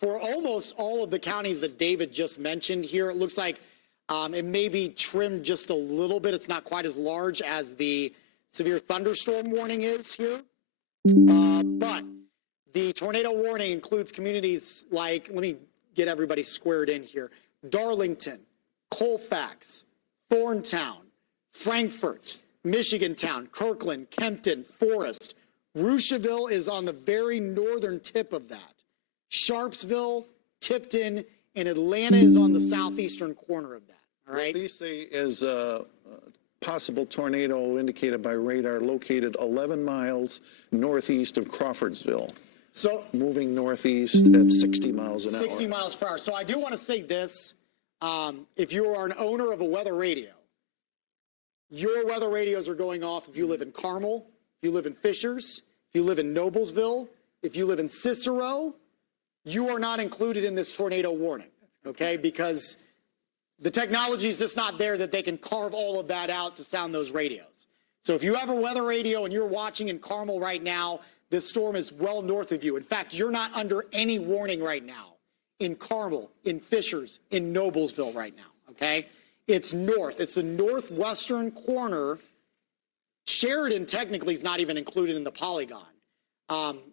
For almost all of the counties that David just mentioned here, it looks like it may be trimmed just a little bit. It's not quite as large as the severe thunderstorm warning is here. But the tornado warning includes communities like, let me get everybody squared in here, Darlington, Colfax, Thorntown, Frankfort, Michigantown, Kirkland, Kempton, Forest. Rushville is on the very northern tip of that. Sharpsville, Tipton, and Atlanta is on the southeastern corner of that. All right. What these say is a possible tornado indicated by radar located 11 miles northeast of Crawfordsville. So moving northeast at 60 miles an hour. 60 miles per hour. So I do want to say this. If you are an owner of a weather radio, your weather radios are going off if you live in Carmel, if you live in Fishers, if you live in Noblesville, if you live in Cicero, you are not included in this tornado warning, okay? Because the technology is just not there that they can carve all of that out to sound those radios. So if you have a weather radio and you're watching in Carmel right now, this storm is well north of you. In fact, you're not under any warning right now in Carmel, in Fishers, in Noblesville right now, okay? It's north. It's the northwestern corner. Sheridan technically is not even included in the polygon,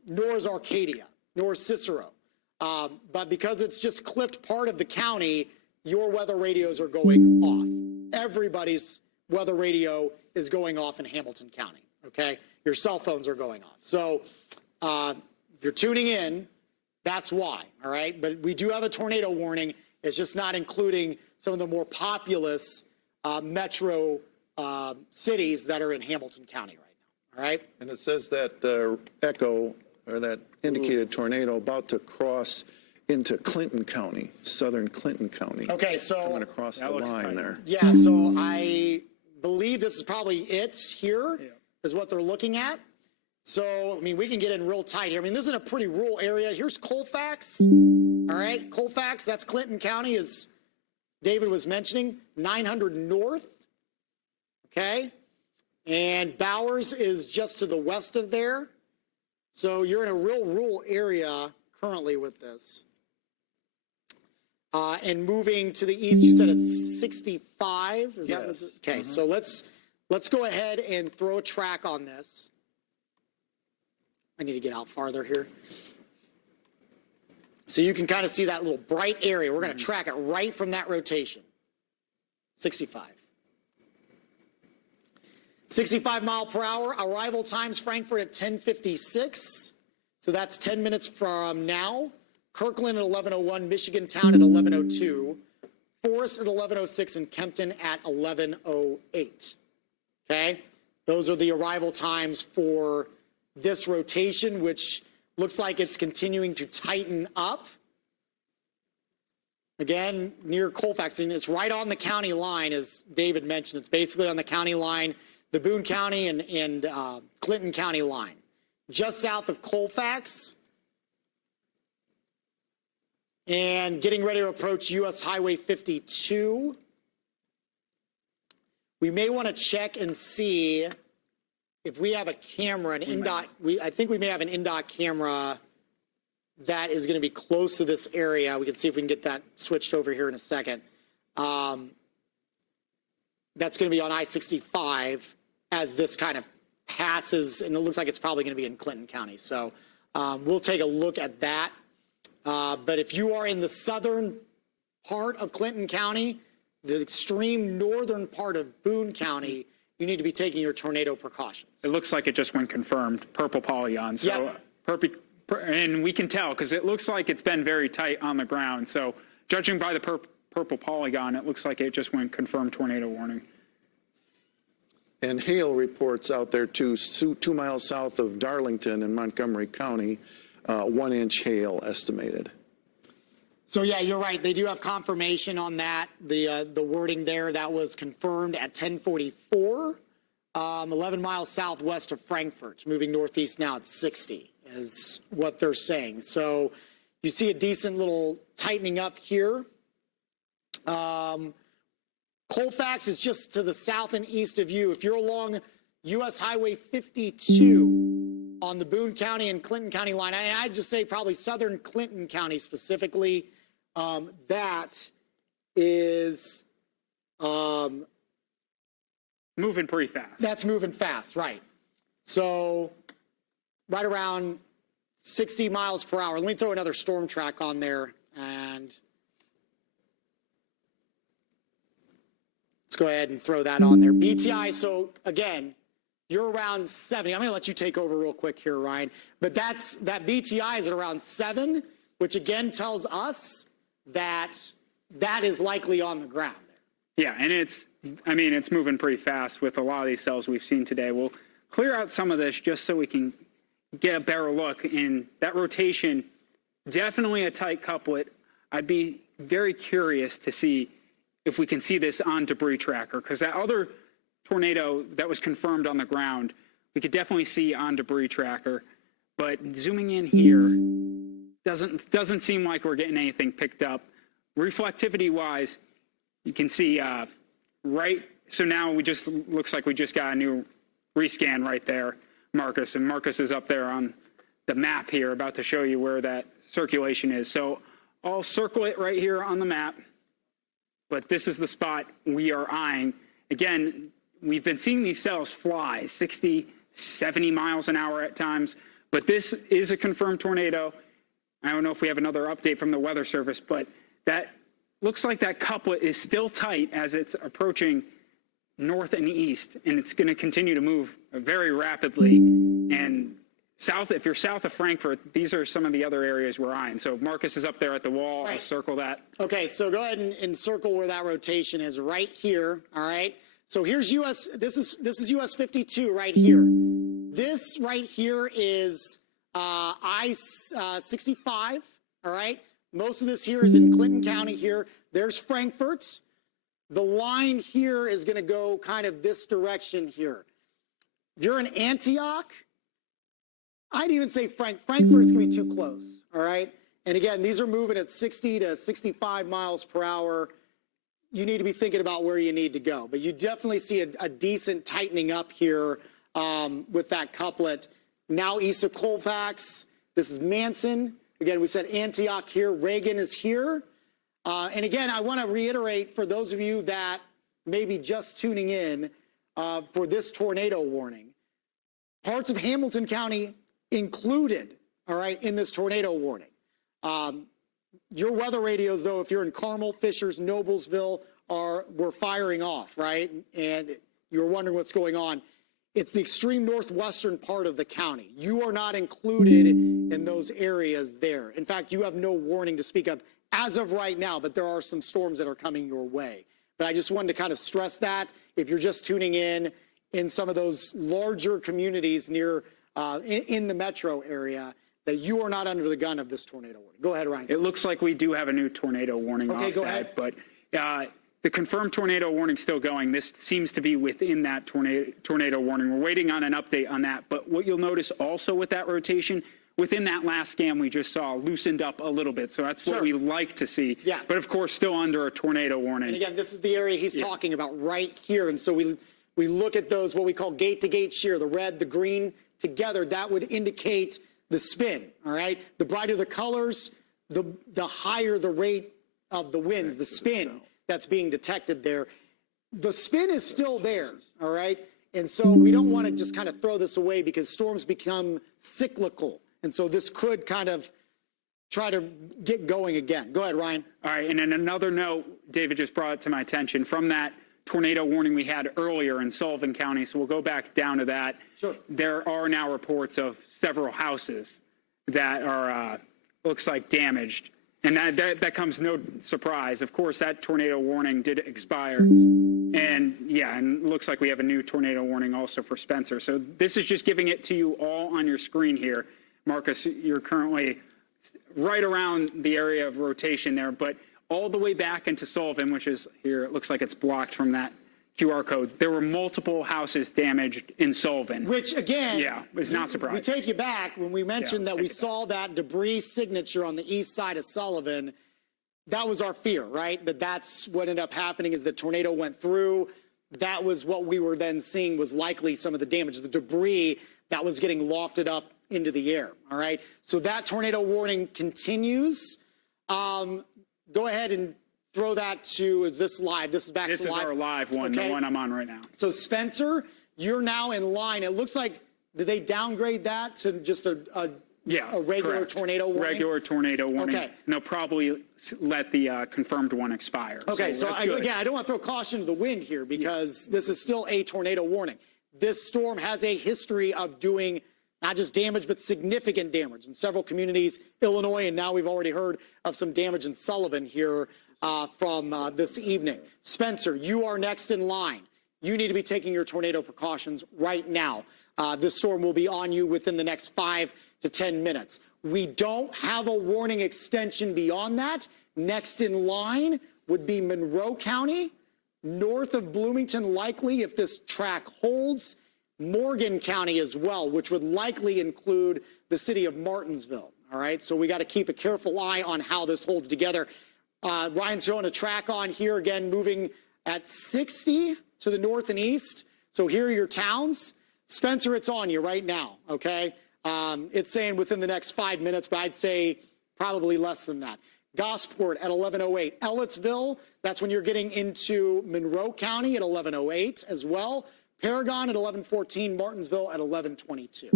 nor is Arcadia, nor is Cicero. But because it's just clipped part of the county, your weather radios are going off. Everybody's weather radio is going off in Hamilton County, okay? Your cell phones are going off. So if you're tuning in, that's why, all right? But we do have a tornado warning. It's just not including some of the more populous metro cities that are in Hamilton County right now, all right? And it says that echo, or that indicated tornado, about to cross into Clinton County, southern Clinton County. Okay, so coming across the line there. Yeah, so I believe this is probably it here, is what they're looking at. So, I mean, we can get in real tight here. I mean, this is a pretty rural area. Here's Colfax, all right? Colfax, that's Clinton County, as David was mentioning, 900 north, okay? And Bowers is just to the west of there. So you're in a real rural area currently with this. And moving to the east, you said it's 65. Is that what? Okay, so let's go ahead and throw a track on this. I need to get out farther here. So you can kind of see that little bright area. We're going to track it right from that rotation. 65. 65 mile per hour. Arrival times Frankfort at 10:56. So that's 10 minutes from now. Kirkland at 11:01, Michigantown at 11:02, Forest at 11:06, and Kempton at 11:08. Okay? Those are the arrival times for this rotation, which looks like it's continuing to tighten up. Again, near Colfax, and it's right on the county line, as David mentioned. It's basically on the county line, the Boone County and Clinton County line. Just south of Colfax, and getting ready to approach US Highway 52. We may want to check and see if we have a camera, I think we may have an INDOT camera that is going to be close to this area. We can see if we can get that switched over here in a second. That's going to be on I-65 as this kind of passes, and it looks like it's probably going to be in Clinton County. So we'll take a look at that. But if you are in the southern part of Clinton County, the extreme northern part of Boone County, you need to be taking your tornado precautions. It looks like it just went confirmed, purple polygon. So perfect, and we can tell because it looks like it's been very tight on the ground. So judging by the purple polygon, it looks like it just went confirmed tornado warning. And hail reports out there too, 2 miles south of Darlington in Montgomery County, 1-inch hail estimated. So yeah, you're right. They do have confirmation on that. The wording there, that was confirmed at 10:44, 11 miles southwest of Frankfort. Moving northeast now at 60 is what they're saying. So you see a decent little tightening up here. Colfax is just to the south and east of you. If you're along US Highway 52, on the Boone County and Clinton County line. And I'd just say probably southern Clinton County specifically. That is moving pretty fast. That's moving fast, right? So right around 60 miles per hour. Let me throw another storm track on there, and let's go ahead and throw that on there. BTI, so again, you're around 70. I'm going to let you take over real quick here, Ryan. But that BTI is at around 7, which again tells us that that is likely on the ground there. Yeah, and it's moving pretty fast with a lot of these cells we've seen today. We'll clear out some of this just so we can get a better look. In that rotation, definitely a tight couplet. I'd be very curious to see if we can see this on debris tracker, because that other tornado that was confirmed on the ground, we could definitely see on debris tracker. But zooming in here, doesn't seem like we're getting anything picked up. Reflectivity wise, you can see right. So now looks like we just got a new rescan right there, Marcus, and Marcus is up there on the map here, about to show you where that circulation is. So I'll circle it right here on the map, but this is the spot we are eyeing. Again, we've been seeing these cells fly 60, 70 miles an hour at times, but this is a confirmed tornado. I don't know if we have another update from the Weather Service, but that looks like that couplet is still tight as it's approaching north and east, and it's going to continue to move very rapidly. And south, if you're south of Frankfort, these are some of the other areas we're eyeing. So Marcus is up there at the wall. Right. I'll circle that. Okay, so go ahead and circle where that rotation is right here. All right. So here's US. This is US 52 right here. This right here is I-65. All right. Most of this here is in Clinton County here. There's Frankfort. The line here is going to go kind of this direction here. If you're in Antioch, I'd even say Frankfurt's going to be too close, all right? And again, these are moving at 60 to 65 miles per hour. You need to be thinking about where you need to go. But you definitely see a decent tightening up here with that couplet. Now east of Colfax, this is Manson. Again, we said Antioch here. Reagan is here. And again, I want to reiterate for those of you that may be just tuning in for this tornado warning, parts of Hamilton County included, all right, in this tornado warning. Your weather radios, though, if you're in Carmel, Fishers, Noblesville, were firing off, right? And you're wondering what's going on. It's the extreme northwestern part of the county. You are not included in those areas there. In fact, you have no warning to speak of as of right now, but there are some storms that are coming your way. But I just wanted to kind of stress that if you're just tuning in some of those larger communities near in the metro area, that you are not under the gun of this tornado warning. Go ahead, Ryan. It looks like we do have a new tornado warning off go that, ahead. But the confirmed tornado warning still going. This seems to be within that tornado warning. We're waiting on an update on that. But what you'll notice also with that rotation, within that last scan we just saw, loosened up a little bit. So that's what we like to see. Yeah. But of course, still under a tornado warning. And again, this is the area he's talking about right here. And so we look at those, what we call gate-to-gate shear, the red, the green together. That would indicate the spin, all right? The brighter the colors, the higher the rate of the winds, the spin that's being detected there. The spin is still there, all right? And so we don't want to just kind of throw this away because storms become cyclical. And so this could kind of try to get going again. Go ahead, Ryan. All right, and then another note, David just brought it to my attention, from that tornado warning we had earlier in Sullivan County, so we'll go back down to that. Sure. There are now reports of several houses that are, looks like, damaged. And that comes no surprise. Of course, that tornado warning did expire. And yeah, and it looks like we have a new tornado warning also for Spencer. So this is just giving it to you all on your screen here. Marcus, you're currently right around the area of rotation there, but all the way back into Sullivan, which is here, it looks like it's blocked from that QR code. There were multiple houses damaged in Sullivan. Which, again, is not surprising. We take you back when we mentioned that we saw that debris signature on the east side of Sullivan. That was our fear, right? That's what ended up happening is the tornado went through. That was what we were then seeing was likely some of the damage, the debris that was getting lofted up into the air. All right. So that tornado warning continues. Go ahead and throw that to, is this live? This is back This to is live. our live one, Okay. the one I'm on right now. So Spencer, you're now in line. It looks like, did they downgrade that to just a regular correct. tornado warning? Regular tornado warning. Okay. And they'll probably let the confirmed one expire. Okay, so that's good. again, I don't want to throw caution to the wind here because this is still a tornado warning. This storm has a history of doing not just damage, but significant damage in several communities, Illinois, and now we've already heard of some damage in Sullivan here from this evening. Spencer, you are next in line. You need to be taking your tornado precautions right now. This storm will be on you within the next 5 to 10 minutes. We don't have a warning extension beyond that. Next in line would be Monroe County, north of Bloomington, likely if this track holds. Morgan County as well, which would likely include the city of Martinsville. All right, so we got to keep a careful eye on how this holds together. Ryan's throwing a track on here again, moving at 60 to the north and east. So here are your towns. Spencer, it's on you right now, okay? It's saying within the next 5 minutes, but I'd say probably less than that. Gosport at 11:08. Ellettsville, that's when you're getting into Monroe County at 11:08 as well. Paragon at 11:14. Martinsville at 11:22.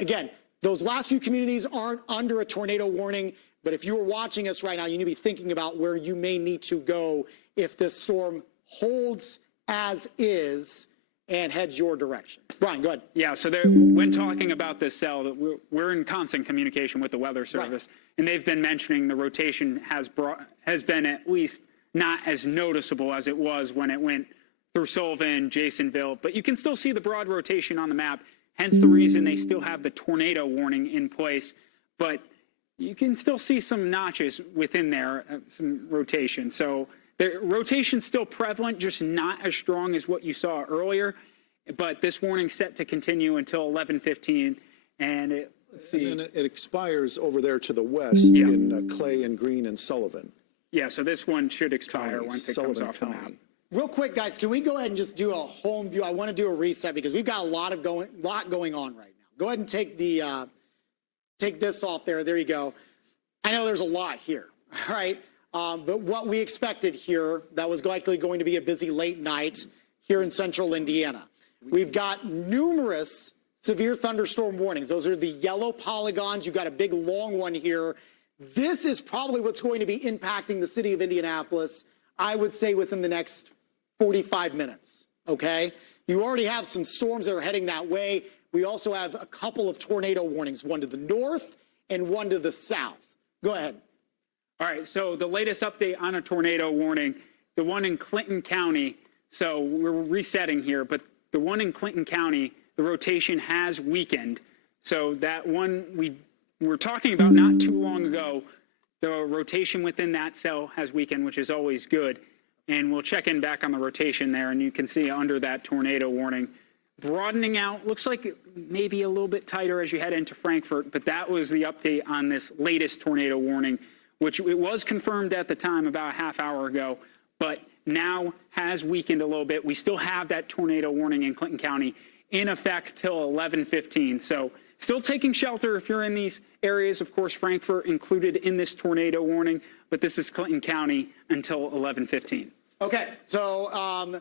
Again, those last few communities aren't under a tornado warning, but if you are watching us right now, you need to be thinking about where you may need to go if this storm holds as is and heads your direction. Brian, go ahead. Yeah, so when talking about this cell, we're in constant communication with the Weather Service, and they've been mentioning the rotation has been at least not as noticeable as it was when it went through Sullivan, Jasonville, but you can still see the broad rotation on the map, hence the reason they still have the tornado warning in place, but you can still see some notches within there, some rotation. So the rotation's still prevalent, just not as strong as what you saw earlier, but this warning's set to continue until 11:15, and let's see. And then it expires over there to the west in Clay and Green and Sullivan. Yeah, so this one should expire Counties, once it Sullivan comes off the County. map. Real quick, guys, can we go ahead and just do a home view? I want to do a reset because we've got a lot going on right now. Go ahead and take this off there. There you go. I know there's a lot here, all right? But what we expected here, that was likely going to be a busy late night here in central Indiana. We've got numerous severe thunderstorm warnings. Those are the yellow polygons. You've got a big long one here. This is probably what's going to be impacting the city of Indianapolis, I would say within the next 45 minutes, okay? You already have some storms that are heading that way. We also have a couple of tornado warnings, one to the north and one to the south. Go ahead. All right, so the latest update on a tornado warning, the one in Clinton County, so we're resetting here, but the one in Clinton County, the rotation has weakened. So that one we were talking about not too long ago, the rotation within that cell has weakened, which is always good. And we'll check in back on the rotation there, and you can see under that tornado warning, broadening out, looks like maybe a little bit tighter as you head into Frankfort, but that was the update on this latest tornado warning, which it was confirmed at the time about a half hour ago, but now has weakened a little bit. We still have that tornado warning in Clinton County in effect till 11:15. So still taking shelter if you're in these areas. Of course, Frankfort included in this tornado warning, but this is Clinton County until 11:15. Okay, so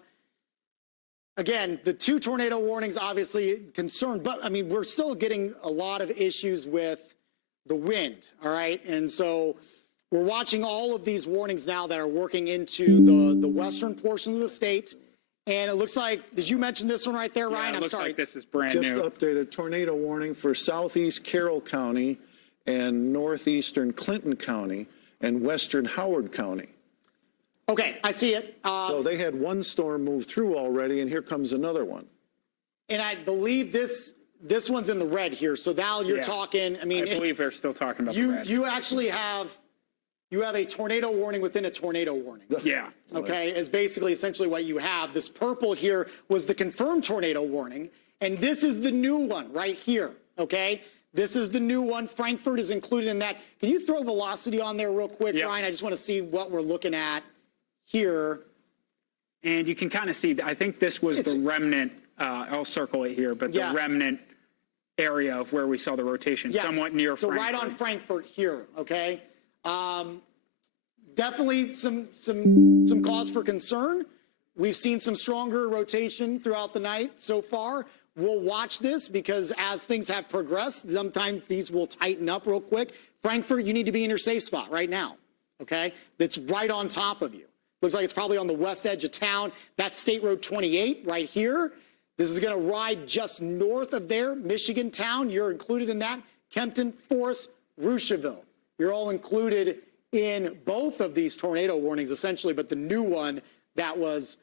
again, the two tornado warnings obviously concerned, but I mean, we're still getting a lot of issues with the wind, all right? And so we're watching all of these warnings now that are working into the western portions of the state. And it looks like, did you mention this one right there, Ryan? Yeah, it looks I'm sorry. like this is brand Just new. updated tornado warning for southeast Carroll County and northeastern Clinton County and western Howard County. Okay, I see it. So they had one storm move through already, and here comes another one. And I believe this one's in the red here. So now you're Yeah. talking, I mean, I believe they're still talking about the you red. you actually have a tornado warning within a tornado warning. Yeah. Okay, is basically essentially what you have. This purple here was the confirmed tornado warning, and this is the new one right here, okay? This is the new one. Frankfort is included in that. Can you throw velocity on there real quick, Yep. Ryan? I just want to see what we're looking at here. And you can kind of see, I think this was the remnant, I'll circle it here, but the Yeah. remnant area of where we saw the rotation, Yeah. somewhat near So Frankfurt. right on Frankfurt here, okay? Definitely some cause for concern. We've seen some stronger rotation throughout the night so far. We'll watch this because as things have progressed, sometimes these will tighten up real quick. Frankfurt, you need to be in your safe spot right now, okay? That's right on top of you. Looks like it's probably on the west edge of town. That's State Road 28 right here. This is going to ride just north of there, Michigan Town. You're included in that. Kempton, Forest, Rushville. You're all included in both of these tornado warnings, essentially, but the new one that was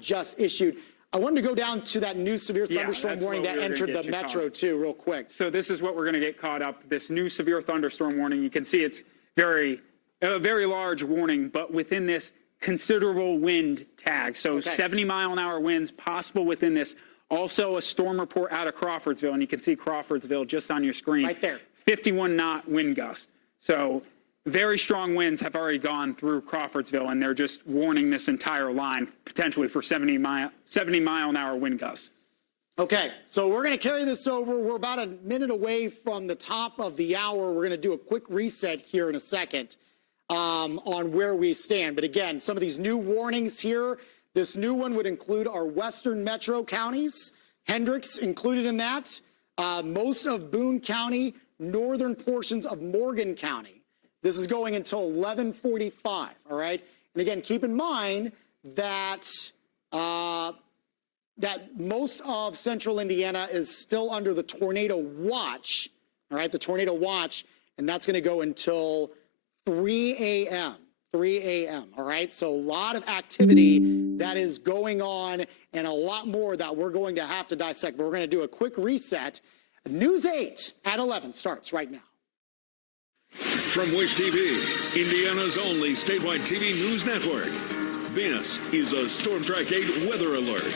just issued. I wanted to go down to that new severe thunderstorm that's warning what that we were gonna entered the get you caught metro, up. too, real quick. So this is what we're going to get caught up. This new severe thunderstorm warning. You can see it's a very large warning, but within this considerable wind tag. So 70-mile-an-hour winds possible within this. Also a storm report out of Crawfordsville, and you can see Crawfordsville just on your screen. Right there. 51-knot wind gust. So very strong winds have already gone through Crawfordsville, and they're just warning this entire line potentially for 70-mile-an-hour wind gusts. Okay, so we're going to carry this over. We're about a minute away from the top of the hour. We're going to do a quick reset here in a second on where we stand. But again, some of these new warnings here, this new one would include our western metro counties. Hendricks included in that. Most of Boone County, northern portions of Morgan County. This is going until 11:45, all right? And again, keep in mind that that most of central Indiana is still under the tornado watch, all right, the tornado watch, and that's going to go until 3 a.m., all right? So a lot of activity that is going on and a lot more that we're going to have to dissect, but we're going to do a quick reset. News 8 at 11 starts right now. From Wish TV, Indiana's only statewide TV news network, this is a Storm Track 8 weather alert.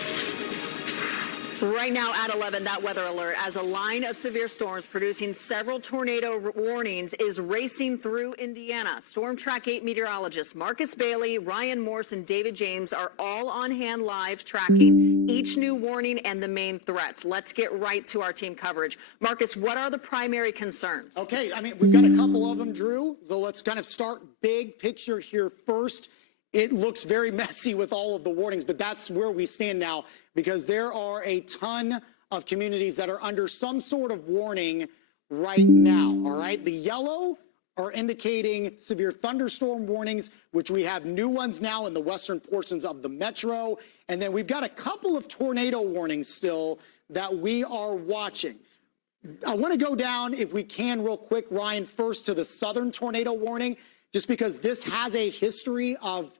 Right now at 11, that weather alert as a line of severe storms producing several tornado warnings is racing through Indiana. Storm Track 8 meteorologists Marcus Bailey, Ryan Morse, and David James are all on hand live tracking each new warning and the main threats. Let's get right to our team coverage. Marcus, what are the primary concerns? Okay, I mean, we've got a couple of them, Drew. So let's kind of start big picture here first. It looks very messy with all of the warnings, but that's where we stand now because there are a ton of communities that are under some sort of warning right now, all right? The yellow are indicating severe thunderstorm warnings, which we have new ones now in the western portions of the metro. And then we've got a couple of tornado warnings still that we are watching. I want to go down, if we can, real quick, Ryan, first to the southern tornado warning, just because this has a history of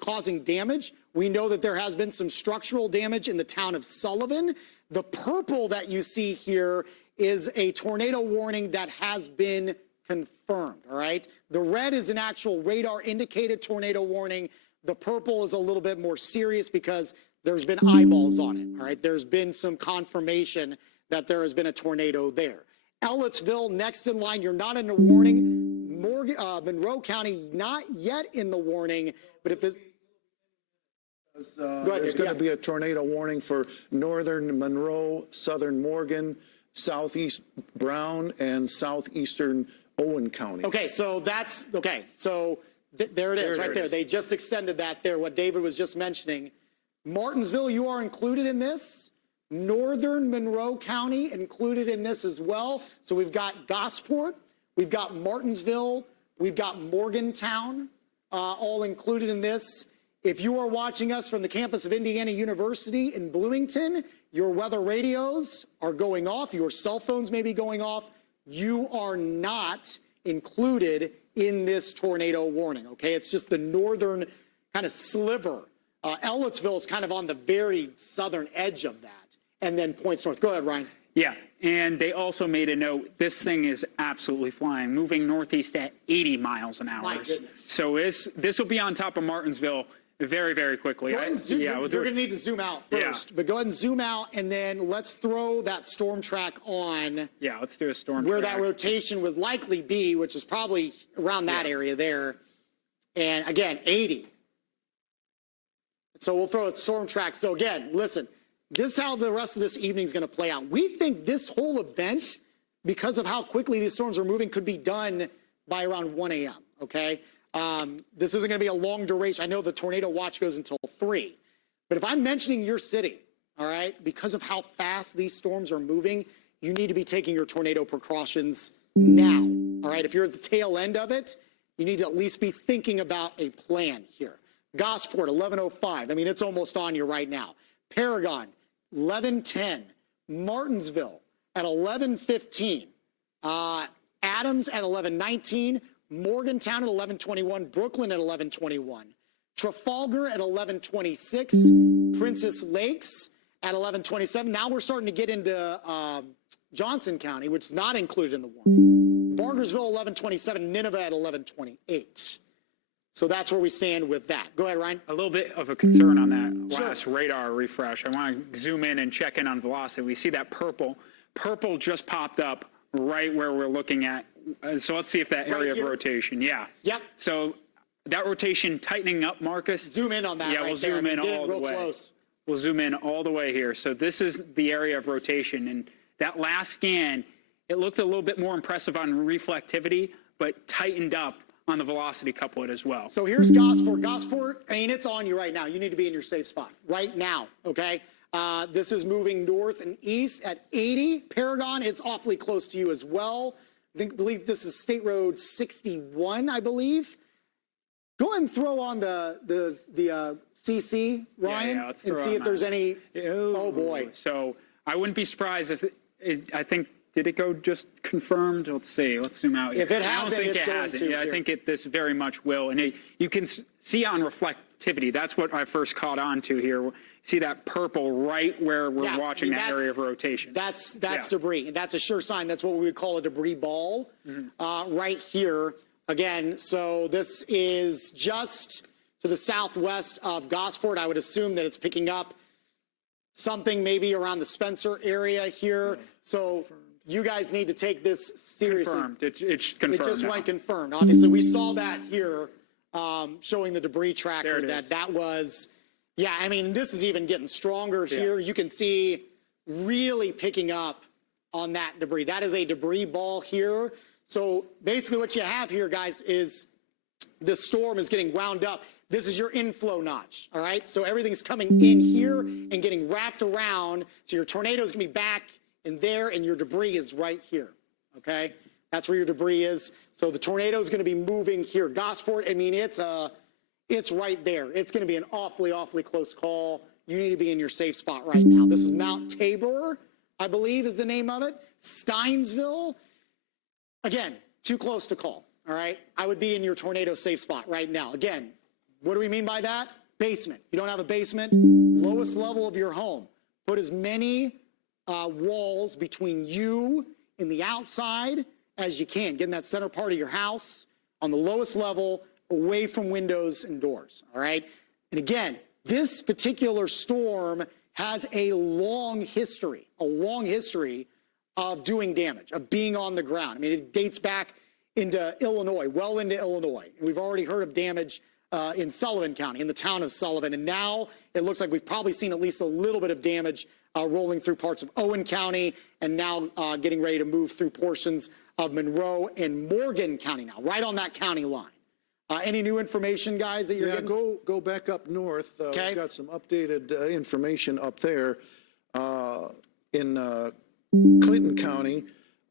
causing damage. We know that there has been some structural damage in the town of Sullivan. The purple that you see here is a tornado warning that has been confirmed, all right? The red is an actual radar indicated tornado warning. The purple is a little bit more serious because there's been eyeballs on it, all right? There's been some confirmation that there has been a tornado there. Ellettsville, next in line, you're not in a warning. Monroe County, not yet in the warning, but if this... There's going to be a tornado warning for northern Monroe, southern Morgan, southeast Brown, and southeastern Owen County. Okay, so that's, okay, so there it is, right there. They just extended that there, what David was just mentioning. Martinsville, you are included in this. Northern Monroe County included in this as well. So we've got Gosport, we've got Martinsville, we've got Morgantown, all included in this. If you are watching us from the campus of Indiana University in Bloomington, your weather radios are going off, your cell phones may be going off. You are not included in this tornado warning, okay? It's just the northern kind of sliver. Ellettsville is kind of on the very southern edge of that, and then points north. Go ahead, Ryan. Yeah, and they also made a note, this thing is absolutely flying, moving northeast at 80 miles an hour. My goodness. So this will be on top of Martinsville very, very quickly. Go ahead and zoom, you're going to need to zoom out first, but go ahead and zoom out, and then let's throw that storm track on. Yeah, let's do a storm where track. that rotation would likely be, which is probably around that area there. And again, 80. So we'll throw a storm track. So again, listen, this is how the rest of this evening is going to play out. We think this whole event, because of how quickly these storms are moving, could be done by around 1 a.m., okay? This isn't going to be a long duration. I know the tornado watch goes until 3. But if I'm mentioning your city, all right, because of how fast these storms are moving, you need to be taking your tornado precautions now, all right? If you're at the tail end of it, you need to at least be thinking about a plan here. Gosport, 11:05. I mean, it's almost on you right now. Paragon, 11:10. Martinsville at 11:15. Adams at 11:19. Morgantown at 11:21. Brooklyn at 11:21. Trafalgar at 11:26. Princess Lakes at 11:27. Now we're starting to get into Johnson County, which is not included in the warning. Bargersville, 11:27. Nineveh at 11:28. So that's where we stand with that. Go ahead, Ryan. A little bit of a concern on that Sure. last radar refresh. I want to zoom in and check in on velocity. We see that purple. Purple just popped up right where we're looking at. So let's see if that area of here? rotation. Yeah. Yep. So that rotation tightening up, Marcus. Zoom in on that. Yeah, right we'll there. zoom in Get it all real the way. Close. We'll zoom in all the way here. So this is the area of rotation. And that last scan, it looked a little bit more impressive on reflectivity, but tightened up on the velocity couplet as well. So here's Gosport. Gosport, I mean, it's on you right now. You need to be in your safe spot right now, okay? This is moving north and east at 80. Paragon, it's awfully close to you as well. I believe this is State Road 61, I believe. Go ahead and throw on the CC, Ryan, yeah, let's and throw see on if there's that. any. Oh, boy. So I wouldn't be surprised if I think, did it go just confirmed? Let's see. Let's zoom out here. If it I don't hasn't, think it's it going hasn't. to Yeah, I here. think this very much will. And you can see on reflectivity, that's what I first caught on to here. See that purple right where we're Yeah, watching I mean, that that's- area of rotation. That's Yeah. debris. That's a sure sign. That's what we would call a debris ball right here. Again, so this is just to the southwest of Gosport. I would assume that it's picking up something maybe around the Spencer area here. So you guys need to take this seriously. Confirmed. It's confirmed. It just now. went confirmed. Obviously, we saw that here showing the debris tracker There it is. that was, yeah, I mean, this is even getting stronger here. You can see really picking up on that debris. That is a debris ball here. So basically what you have here, guys, is the storm is getting wound up. This is your inflow notch, all right? So everything's coming in here and getting wrapped around. So your tornado is going to be back in there, and your debris is right here, okay? That's where your debris is. So the tornado is going to be moving here. Gosport, I mean, it's right there. It's going to be an awfully, awfully close call. You need to be in your safe spot right now. This is Mount Tabor, I believe is the name of it. Steinsville. Again, too close to call, all right? I would be in your tornado safe spot right now. Again, what do we mean by that? Basement. You don't have a basement? Lowest level of your home. Put as many walls between you and the outside as you can. Get in that center part of your house on the lowest level, away from windows and doors, all right? And again, this particular storm has a long history of doing damage, of being on the ground. I mean, it dates back into Illinois, well into Illinois. And we've already heard of damage in Sullivan County, in the town of Sullivan. And now it looks like we've probably seen at least a little bit of damage rolling through parts of Owen County, and now getting ready to move through portions of Monroe and Morgan County now, right on that county line. Any new information, guys, that you're Yeah, getting? go back up north. Okay. We've got some updated information up there in Clinton County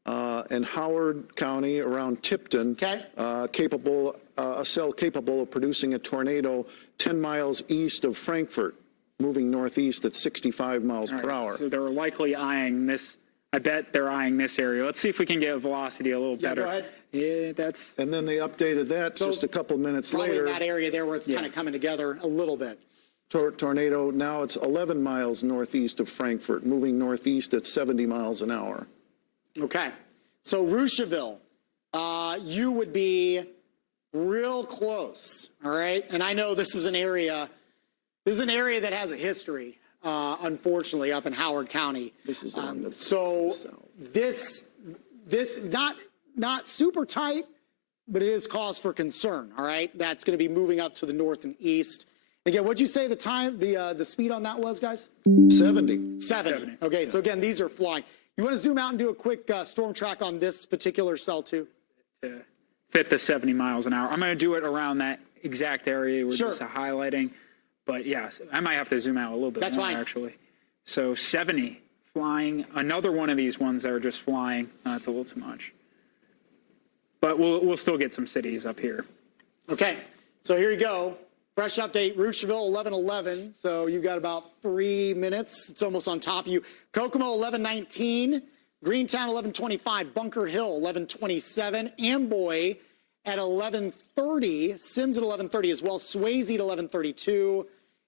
and Howard County around Tipton. Okay. A cell capable of producing a tornado 10 miles east of Frankfort, moving northeast at 65 miles per hour. So they're likely eyeing this. I bet they're eyeing this area. Let's see if we can get velocity a little Yeah, better. go ahead. Yeah, that's And then they updated that just a couple minutes Probably later. in that area there where it's kind of coming together a little bit. Tornado, now it's 11 miles northeast of Frankfort, moving northeast at 70 miles an hour. Okay. So Rushville, you would be real close, all right? And I know this is an area that has a history, unfortunately, up in Howard County. This is on the So south. this not super tight, but it is cause for concern, all right? That's going to be moving up to the north and east. Again, what'd you say the time, the speed on that was, guys? 70. 70. Okay, so again, these are flying. You want to zoom out and do a quick storm track on this particular cell too? To fit the 70 miles an hour. I'm going to do it around that exact area we're Sure. just highlighting. But yes, I might have to zoom out a little bit That's more fine. actually. So 70 flying. Another one of these ones that are just flying. That's a little too much. But we'll still get some cities up here. Okay, so here you go. Fresh update, Roosevelt 11:11. So you've got about 3 minutes. It's almost on top of you. Kokomo 11:19. Greentown 11:25. Bunker Hill 11:27. Amboy at 11:30. Sims at 11:30 as well. Swayze at 11:32.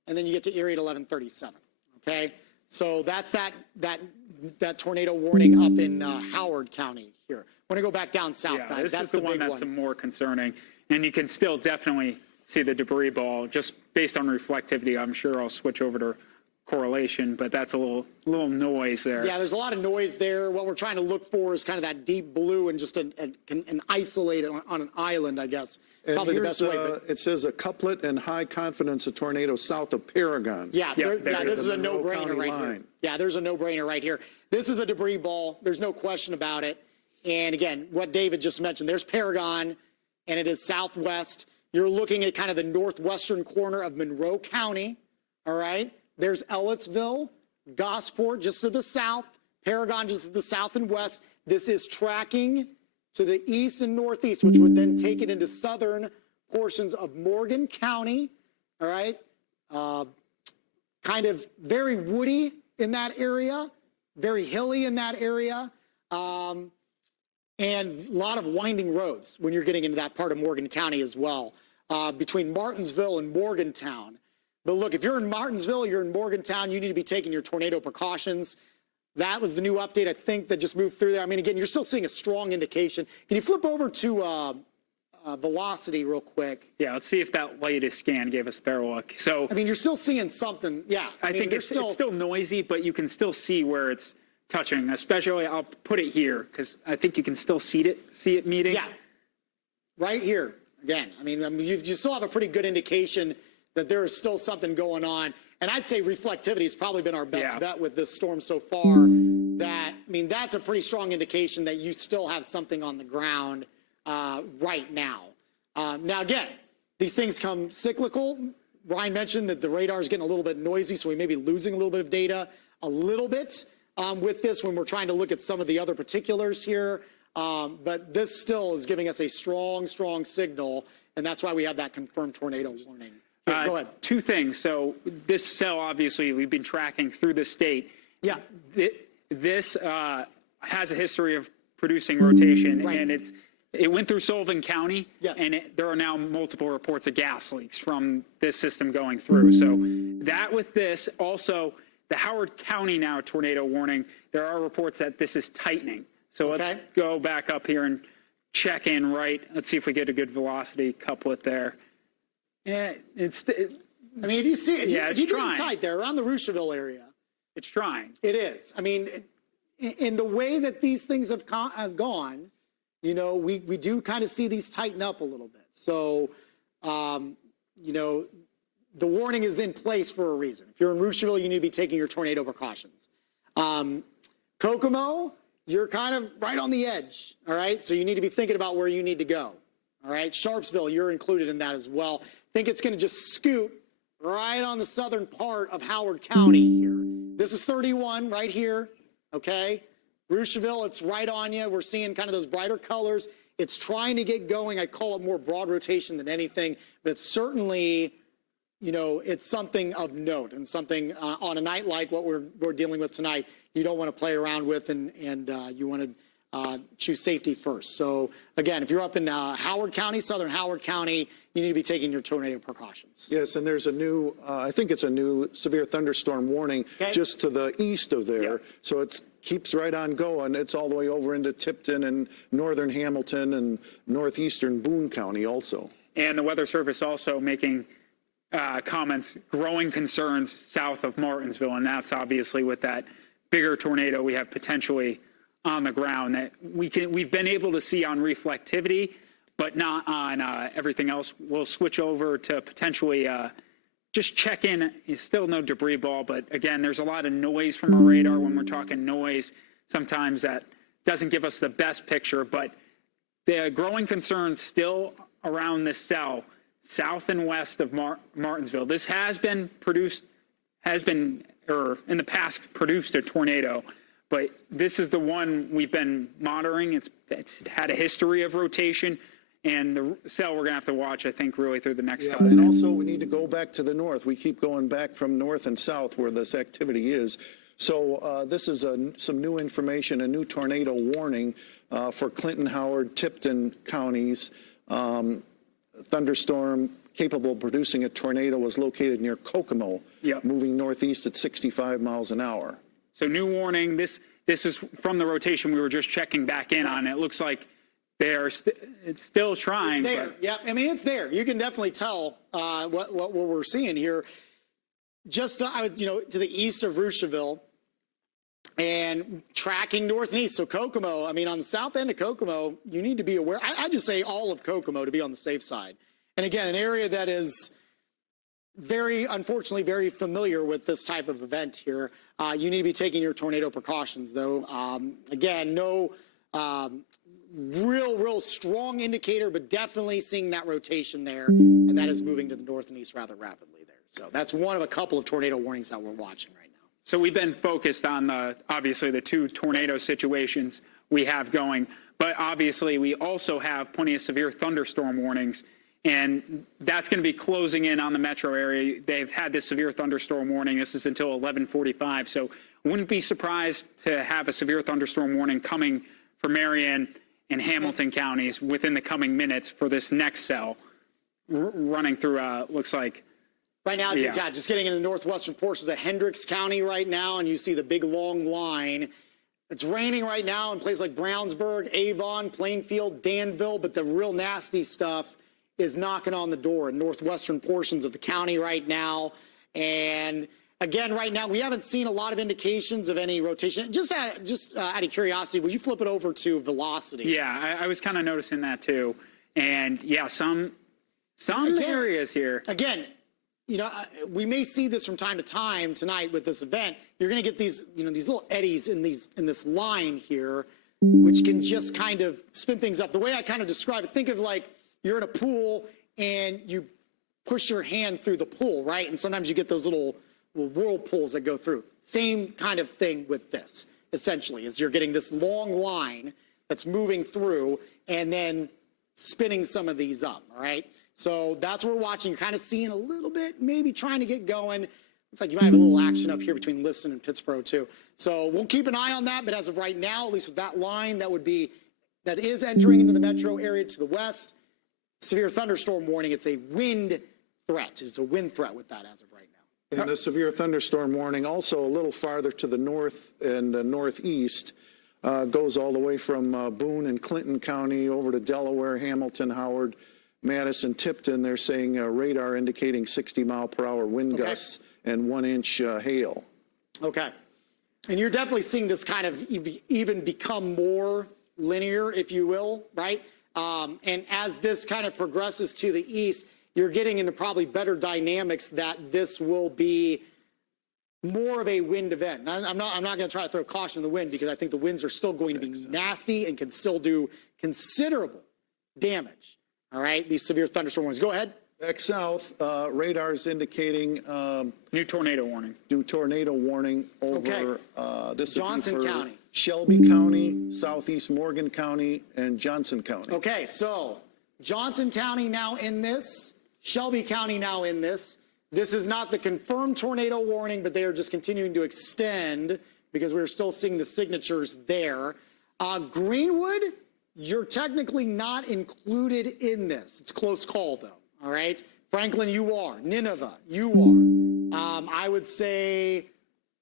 And then you get to Erie at 11:37. Okay, so that's that tornado warning up in Howard County here. Want to go back down south, Yeah, guys. this That's is the one big that's more concerning. And you can still definitely see the debris ball just based on reflectivity. I'm sure I'll switch over to correlation, but that's a little noise there. Yeah, there's a lot of noise there. What we're trying to look for is kind of that deep blue and just an isolated on an island, I guess. And Probably the here's, best way. But it says a couplet and high confidence of tornado south of Paragon. yeah, there this is a Monroe no-brainer County right here. line. Yeah, there's a no-brainer right here. This is a debris ball. There's no question about it. And again, what David just mentioned, there's Paragon, and it is southwest. You're looking at kind of the northwestern corner of Monroe County, all right? There's Ellettsville, Gosport just to the south, Paragon just to the south and west. This is tracking to the east and northeast, which would then take it into southern portions of Morgan County, all right? Kind of very woody in that area, very hilly in that area. And a lot of winding roads when you're getting into that part of Morgan County as well, between Martinsville and Morgantown. But look, if you're in Martinsville, you're in Morgantown, you need to be taking your tornado precautions. That was the new update, I think, that just moved through there. I mean, again, you're still seeing a strong indication. Can you flip over to velocity real quick? Yeah, let's see if that latest scan gave us a better look. So I mean, you're still seeing something. Yeah. I mean, think there's it's still noisy, but you can still see where it's touching. Especially, I'll put it here because I think you can still see it meeting. Yeah, right here. Again, I mean you still have a pretty good indication that there is still something going on. And I'd say reflectivity has probably been our best bet with this storm so far. That's a pretty strong indication that you still have something on the ground right now. Now, again, these things come cyclical. Brian mentioned that the radar is getting a little bit noisy, so we may be losing a little bit of data a little bit with this when we're trying to look at some of the other particulars here. But this still is giving us a strong, strong signal, and that's why we have that confirmed tornado warning. Here, go ahead. Two things. So this cell, obviously, we've been tracking through the state. Yeah. This has a history of producing rotation, Right. and it went through Sullivan County, Yes. and there are now multiple reports of gas leaks from this system going through. So that with this, also the Howard County now tornado warning, there are reports that this is tightening. So Okay. let's go back up here and check in right. Let's see if we get a good velocity couplet there. Yeah, I mean, if you see, if Yeah, you get trying. inside there around the Roosevelt area, it's trying. it is. I mean, in the way that these things have gone, you know, we do kind of see these tighten up a little bit. So, you know, the warning is in place for a reason. If you're in Roosevelt, you need to be taking your tornado precautions. Kokomo, you're kind of right on the edge, all right? So you need to be thinking about where you need to go, all right? Sharpsville, you're included in that as well. Think it's going to just scoot right on the southern part of Howard County here. This is 31 right here, okay? Roosevelt, it's right on you. We're seeing kind of those brighter colors. It's trying to get going. I call it more broad rotation than anything, but it's certainly, you know, it's something of note and something on a night like what we're dealing with tonight, you don't want to play around with and you want to choose safety first. So again, if you're up in Howard County, southern Howard County, you need to be taking your tornado precautions. Yes, and there's a new, I think it's a new severe thunderstorm warning just to the east of there. Yeah. So it keeps right on going. It's all the way over into Tipton and northern Hamilton and northeastern Boone County also. And the Weather Service also making comments, growing concerns south of Martinsville, and that's obviously with that bigger tornado we have potentially on the ground that we've been able to see on reflectivity, but not on everything else. We'll switch over to potentially just check in. Is still no debris ball, but again, there's a lot of noise from our radar. When we're talking noise, sometimes that doesn't give us the best picture, but the growing concerns still around this cell, south and west of Martinsville. This has been in the past produced a tornado, but this is the one we've been monitoring. It's had a history of rotation, and the cell we're going to have to watch, I think, really through the next couple of And days. also, we need to go back to the north. We keep going back from north and south where this activity is. So this is some new information, a new tornado warning for Clinton, Howard, Tipton counties. Thunderstorm capable of producing a tornado was located near Kokomo, moving northeast at 65 miles an hour. So new warning. This is from the rotation we were just checking back in on. It looks like it's still trying. It's there. Yeah, I mean, it's there. You can definitely tell what we're seeing here. Just to the east of Rushville and tracking north and east. So Kokomo, I mean, on the south end of Kokomo, you need to be aware. I just say all of Kokomo to be on the safe side. And again, an area that is unfortunately, very familiar with this type of event here. You need to be taking your tornado precautions, though. Again, no real strong indicator, but definitely seeing that rotation there, and that is moving to the north and east rather rapidly there. So that's one of a couple of tornado warnings that we're watching right now. So we've been focused on obviously the two tornado situations we have going, but obviously we also have plenty of severe thunderstorm warnings, and that's going to be closing in on the metro area. They've had this severe thunderstorm warning. This is until 11:45, so wouldn't be surprised to have a severe thunderstorm warning coming for Marion and Hamilton counties within the coming minutes for this next cell running through, looks like. Right now, just getting in the northwestern portions of Hendricks County right now, and you see the big long line. It's raining right now in places like Brownsburg, Avon, Plainfield, Danville, but the real nasty stuff is knocking on the door in northwestern portions of the county right now. And again, right now, we haven't seen a lot of indications of any rotation. Just out of curiosity, would you flip it over to velocity? Yeah, I was kind of noticing that too. And yeah, some areas here. Again, we may see this from time to time tonight with this event. You're going to get these, these little eddies in this line here, which can just kind of spin things up. The way I kind of describe it, think of like you're in a pool and you push your hand through the pool, right? And sometimes you get those little whirlpools that go through. Same kind of thing with this, essentially, is you're getting this long line that's moving through and then spinning some of these up, all right? So that's what we're watching. You're kind of seeing a little bit, maybe trying to get going. Looks like you might have a little action up here between Liston and Pittsburgh, too. So we'll keep an eye on that, but as of right now, at least with that line, that is entering into the metro area to the west. Severe thunderstorm warning. It's a wind threat. It's a wind threat with that as of right now. And the severe thunderstorm warning also a little farther to the north and northeast goes all the way from Boone and Clinton County over to Delaware, Hamilton, Howard, Madison, Tipton. They're saying radar indicating 60-mile-per-hour wind gusts and 1-inch hail. Okay. And you're definitely seeing this kind of even become more linear, if you will, right? And as this kind of progresses to the east, you're getting into probably better dynamics that this will be more of a wind event. I'm not going to try to throw caution in the wind because I think the winds are still going to be nasty and can still do considerable damage. All right, these severe thunderstorm warnings. Go ahead. Back south, radar is indicating New tornado warning. new tornado warning over this Johnson would be for County. Shelby County, southeast Morgan County, and Johnson County. Okay, so Johnson County now in this, Shelby County now in this. This is not the confirmed tornado warning, but they are just continuing to extend because we're still seeing the signatures there. Greenwood, you're technically not included in this. It's close call, though, all right? Franklin, you are. Nineveh, you are. I would say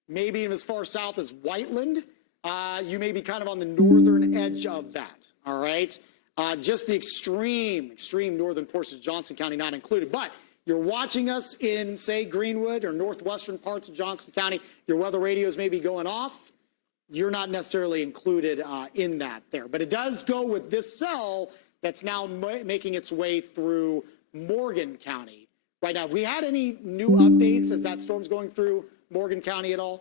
maybe even as far south as Whiteland. You may be kind of on the northern edge of that, all right? Just the extreme northern portions of Johnson County not included. But you're watching us in, say, Greenwood or northwestern parts of Johnson County. Your weather radios may be going off. You're not necessarily included in that there. But it does go with this cell that's now making its way through Morgan County right now. Have we had any new updates as that storm's going through Morgan County at all?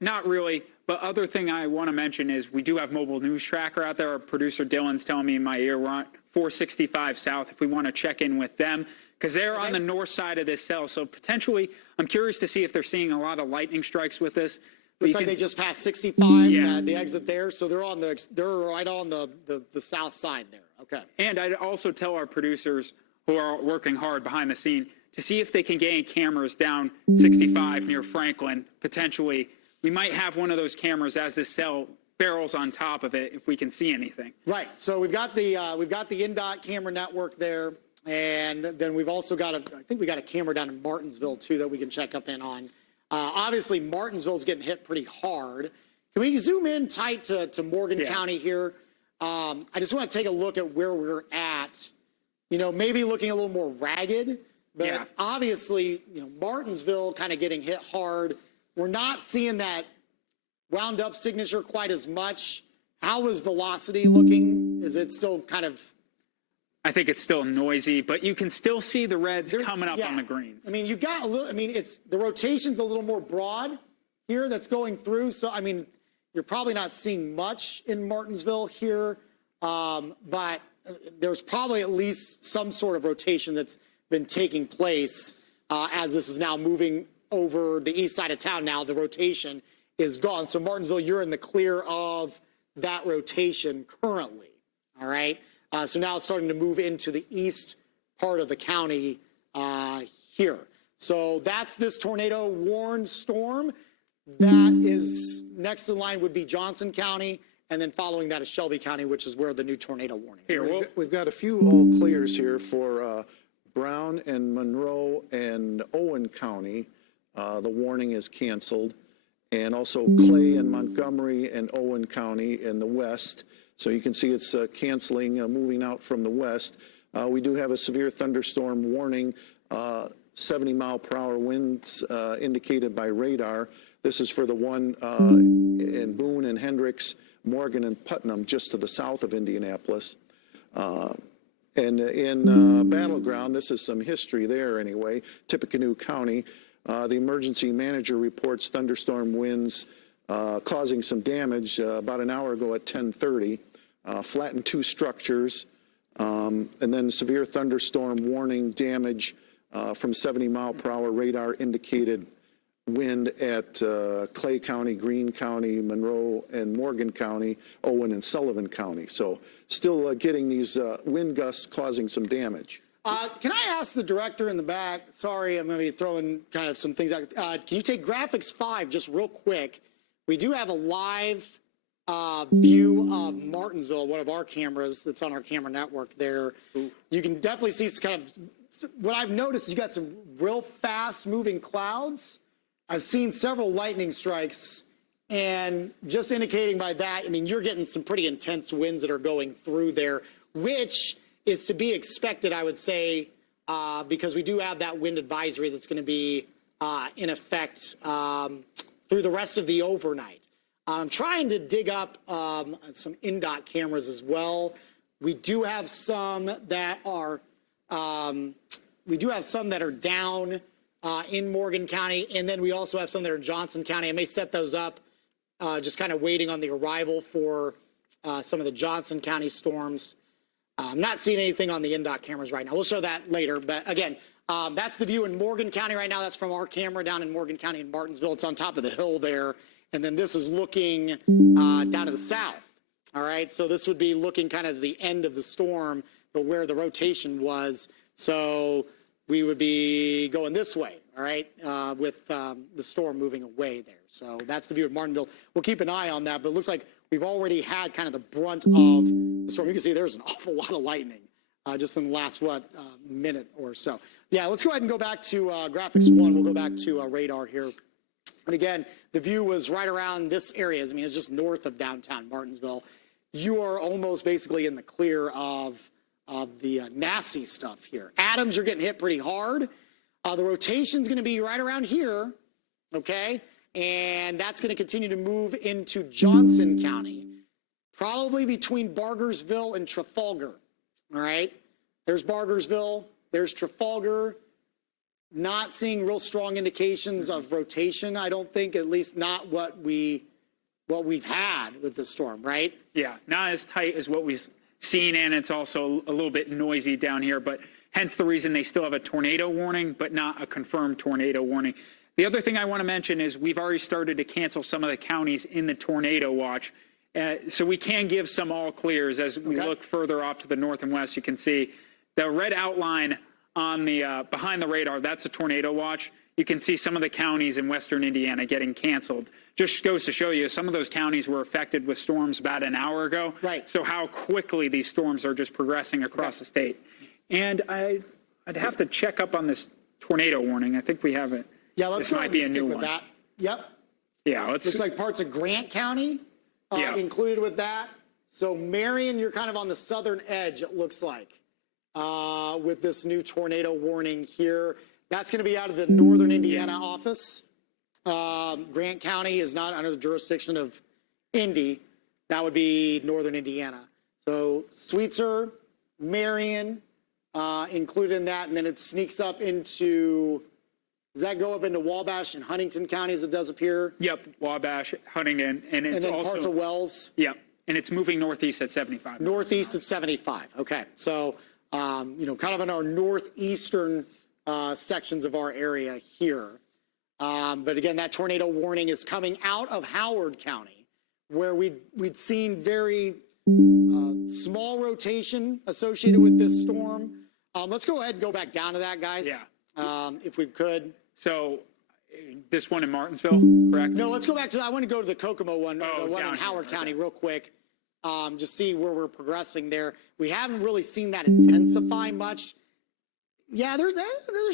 Not really. But other thing I want to mention is we do have mobile news tracker out there. Our producer Dylan's telling me in my ear we're on 465 South if we want to check in with them because they're on the north side of this cell. So potentially, I'm curious to see if they're seeing a lot of lightning strikes with this. Looks like they just passed 65, Yeah. the exit there. So they're right on the south side there. Okay. And I'd also tell our producers who are working hard behind the scene to see if they can gain cameras down 65 near Franklin. Potentially, we might have one of those cameras as this cell barrels on top of it if we can see anything. Right. So we've got the INDOT camera network there, and then we've also got I think we got a camera down in Martinsville too that we can check up in on. Obviously, Martinsville's getting hit pretty hard. Can we zoom in tight to Morgan County here? I just want to take a look at where we're at. You know, maybe looking a little more ragged, but obviously, you know, Martinsville kind of getting hit hard. We're not seeing that wound up signature quite as much. How is velocity looking? Is it still kind of? I think it's still noisy, but you can still see the reds coming up on the greens. I mean, you've got a little, I mean, the rotation's a little more broad here that's going through. So, I mean, you're probably not seeing much in Martinsville here, but there's probably at least some sort of rotation that's been taking place as this is now moving over the east side of town. Now the rotation is gone. So Martinsville, you're in the clear of that rotation currently. All right. So now it's starting to move into the east part of the county here. So that's this tornado warned storm. That is next in line would be Johnson County. And then following that is Shelby County, which is where the new tornado warning is. Here, We've got a few all clears here for Brown and Monroe and Owen County. The warning is canceled. And also Clay and Montgomery and Owen County in the west. So you can see it's canceling, moving out from the west. We do have a severe thunderstorm warning, 70-mile-per-hour winds indicated by radar. This is for the one in Boone and Hendricks, Morgan and Putnam, just to the south of Indianapolis. And in Battleground, this is some history there anyway, Tippecanoe County. The emergency manager reports thunderstorm winds causing some damage about an hour ago at 10:30, flattened 2 structures, and then severe thunderstorm warning damage from 70-mile-per-hour radar indicated wind at Clay County, Greene County, Monroe and Morgan County, Owen and Sullivan County. So still getting these wind gusts causing some damage. Can I ask the director in the back? Sorry, I'm going to be throwing kind of some things out. Can you take graphics 5 just real quick? We do have a live view of Martinsville, one of our cameras that's on our camera network there. You can definitely see kind of what I've noticed is you got some real fast moving clouds. I've seen several lightning strikes, and just indicating by that, I mean, you're getting some pretty intense winds that are going through there, which is to be expected, I would say, because we do have that wind advisory that's going to be in effect through the rest of the overnight. I'm trying to dig up some INDOT cameras as well. We do have some that are down in Morgan County, and then we also have some that are in Johnson County. I may set those up, just kind of waiting on the arrival for some of the Johnson County storms. I'm not seeing anything on the INDOT cameras right now. We'll show that later. But again, that's the view in Morgan County right now. That's from our camera down in Morgan County in Martinsville. It's on top of the hill there. And then this is looking down to the south. All right. So this would be looking kind of the end of the storm, but where the rotation was. So we would be going this way. All right. With the storm moving away there. So that's the view of Martinsville. We'll keep an eye on that. But it looks like we've already had kind of the brunt of the storm. You can see there's an awful lot of lightning just in the last, minute or so. Yeah, let's go ahead and go back to graphics 1. We'll go back to radar here. And again, the view was right around this area. I mean, it's just north of downtown Martinsville. You are almost basically in the clear of the nasty stuff here. Adams, you're getting hit pretty hard. The rotation's going to be right around here, okay? And that's going to continue to move into Johnson County, probably between Bargersville and Trafalgar, all right? There's Bargersville, there's Trafalgar, not seeing real strong indications of rotation. I don't think, at least not what we've had with the storm, right? Yeah, not as tight as what we've seen, and it's also a little bit noisy down here, but hence the reason they still have a tornado warning, but not a confirmed tornado warning. The other thing I want to mention is we've already started to cancel some of the counties in the tornado watch. So we can give some all clears as we look further off to the north and west. You can see the red outline on the behind the radar. That's a tornado watch. You can see some of the counties in western Indiana getting canceled. Just goes to show you some of those counties were affected with storms about an hour ago. Right. So how quickly these storms are just progressing across the state. And I'd have to check up on this tornado warning. I think we have it. Yeah, let's This go might ahead be and a stick new with one. that. Yep. Yeah, let's. Looks like parts of Grant County Yeah. included with that. So Marion, you're kind of on the southern edge, it looks like, with this new tornado warning here. That's going to be out of the Northern Indiana office. Grant County is not under the jurisdiction of Indy. That would be Northern Indiana. So Sweetser, Marion, included in that, and then it sneaks up into, does that go up into Wabash and Huntington counties? It does appear. Yep, Wabash, Huntington, and it's And then also parts of Wells. Yep, and it's moving northeast at 75. Northeast at 75. Okay. So, kind of in our northeastern sections of our area here. But again, that tornado warning is coming out of Howard County, where we'd seen very small rotation associated with this storm. Let's go ahead and go back down to that, guys. Yeah. If we could. So this one in Martinsville, correct? No, let's go back to, I want to go to the Kokomo one, Oh, the one down in here, Howard County okay. real quick. Just see where we're progressing there. We haven't really seen that intensify much. Yeah, there's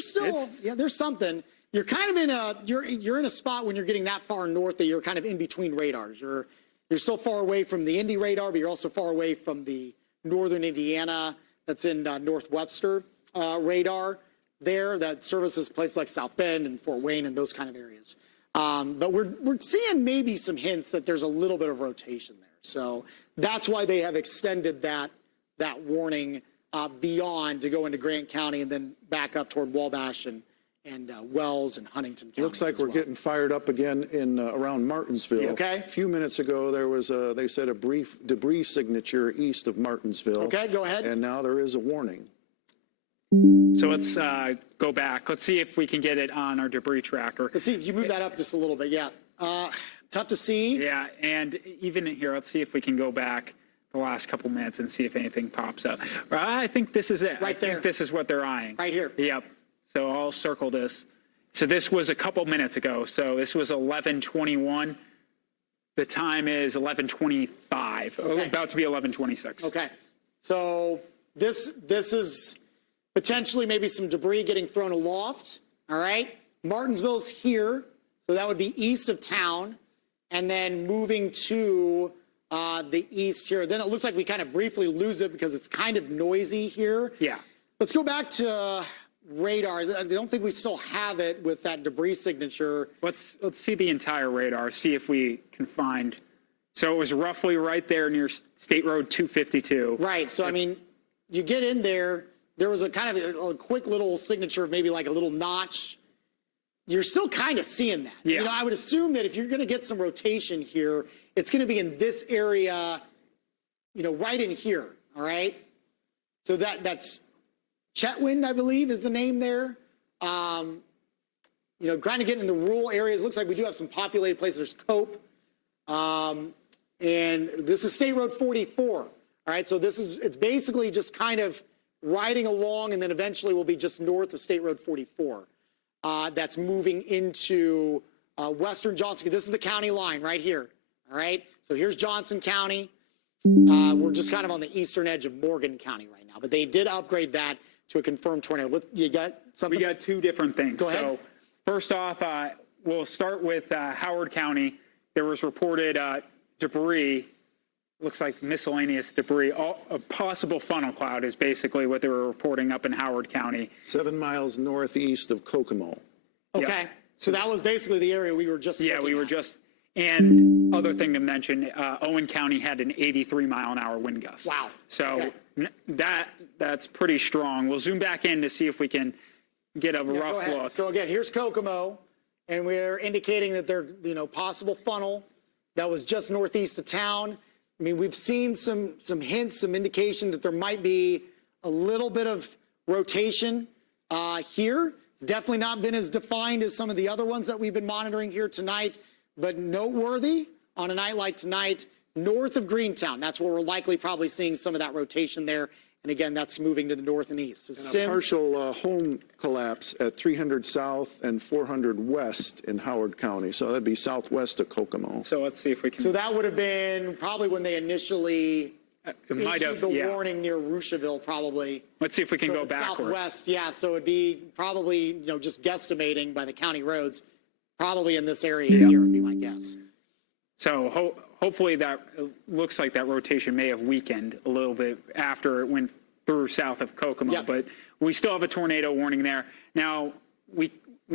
still, there's something. You're kind of in you're in a spot when you're getting that far north that you're kind of in between radars. You're still far away from the Indy radar, but you're also far away from the Northern Indiana that's in North Webster radar there that services places like South Bend and Fort Wayne and those kind of areas. But we're seeing maybe some hints that there's a little bit of rotation there. So that's why they have extended that warning beyond to go into Grant County and then back up toward Wabash and Wells and Huntington counties. Looks like as we're well. getting fired up again in around Martinsville. Okay. A few minutes ago, there was they said a brief debris signature east of Martinsville. Okay, go ahead. And now there is a warning. So let's go back. Let's see if we can get it on our debris tracker. Let's see if you move that up just a little bit. Yeah. Tough to see. Yeah, and even here, let's see if we can go back the last couple minutes and see if anything pops up. I think this is it. Right I there. think this is what they're eyeing. Right here. Yep. So I'll circle this. So this was a couple minutes ago. So this was 11:21. The time is 11:25. Okay. About to be 11:26. Okay. So this is potentially maybe some debris getting thrown aloft. All right. Martinsville's here. So that would be east of town. And then moving to the east here. Then it looks like we kind of briefly lose it because it's kind of noisy here. Yeah. Let's go back to radar. I don't think we still have it with that debris signature. Let's see the entire radar. See if we can find. So it was roughly right there near State Road 252. Right. So, I mean, you get in there, there was a kind of a quick little signature of maybe like a little notch. You're still kind of seeing that. Yeah. You know, I would assume that if you're going to get some rotation here, it's going to be in this area, right in here. All right. So that's Chetwynd, I believe, is the name there. Kind of getting in the rural areas. Looks like we do have some populated places. There's Cope. And this is State Road 44. All right. So it's basically just kind of riding along and then eventually will be just north of State Road 44. That's moving into western Johnson. This is the county line right here. All right. So here's Johnson County. We're just kind of on the eastern edge of Morgan County right now, but they did upgrade that to a confirmed tornado. What, you got something? We got two different things. Go ahead. So first off, we'll start with Howard County. There was reported debris, looks like miscellaneous debris. A possible funnel cloud is basically what they were reporting up in Howard County. 7 miles northeast of Kokomo. Okay. So that was basically the area we were just Yeah, looking we were at. just, and other thing to mention, Owen County had an 83-mile-an-hour wind gust. Wow. So Okay. that's pretty strong. We'll zoom back in to see if we can get a Go rough ahead. look. So again, here's Kokomo, and we're indicating that they're, possible funnel that was just northeast of town. I mean, we've seen some hints, some indication that there might be a little bit of rotation here. It's definitely not been as defined as some of the other ones that we've been monitoring here tonight, but noteworthy on a night like tonight, north of Greentown. That's where we're likely probably seeing some of that rotation there. And again, that's moving to the north and east. So Sims, Partial home collapse at 300 South and 400 West in Howard County. So that'd be southwest of Kokomo. So let's see if we can. so that would have been probably when they initially it might issued have, the yeah. warning near Rushville, probably. Let's see if we can So go it's backwards. southwest, yeah. So it'd be probably, just guesstimating by the county roads, probably in this area here would be my guess. So hopefully that looks like that rotation may have weakened a little bit after it went through south of Kokomo, Yep. but we still have a tornado warning there. Now, we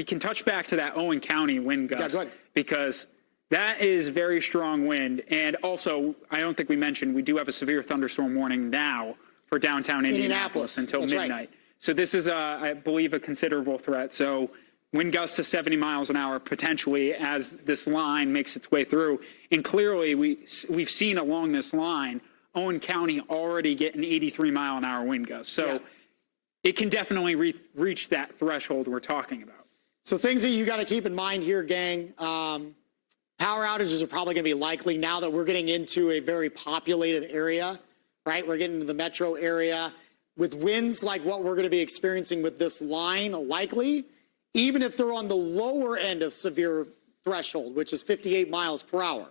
can touch back to that Owen County wind gust go ahead. because that is very strong wind. And also, I don't think we mentioned, we do have a severe thunderstorm warning now for downtown Indianapolis until That's right. midnight. So this is, I believe, a considerable threat. So wind gusts to 70 miles an hour potentially as this line makes its way through. And clearly, we've seen along this line, Owen County already getting 83-mile-an-hour wind gusts. So it can definitely reach that threshold we're talking about. So things that you got to keep in mind here, gang. Power outages are probably going to be likely now that we're getting into a very populated area, right? We're getting into the metro area with winds like what we're going to be experiencing with this line, likely, even if they're on the lower end of severe threshold, which is 58 miles per hour.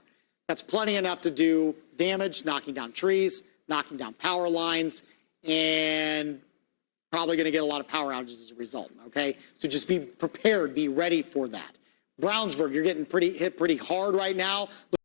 That's plenty enough to do damage, knocking down trees, knocking down power lines, and probably going to get a lot of power outages as a result, okay? So just be prepared, be ready for that. Brownsburg, you're getting hit pretty hard right now.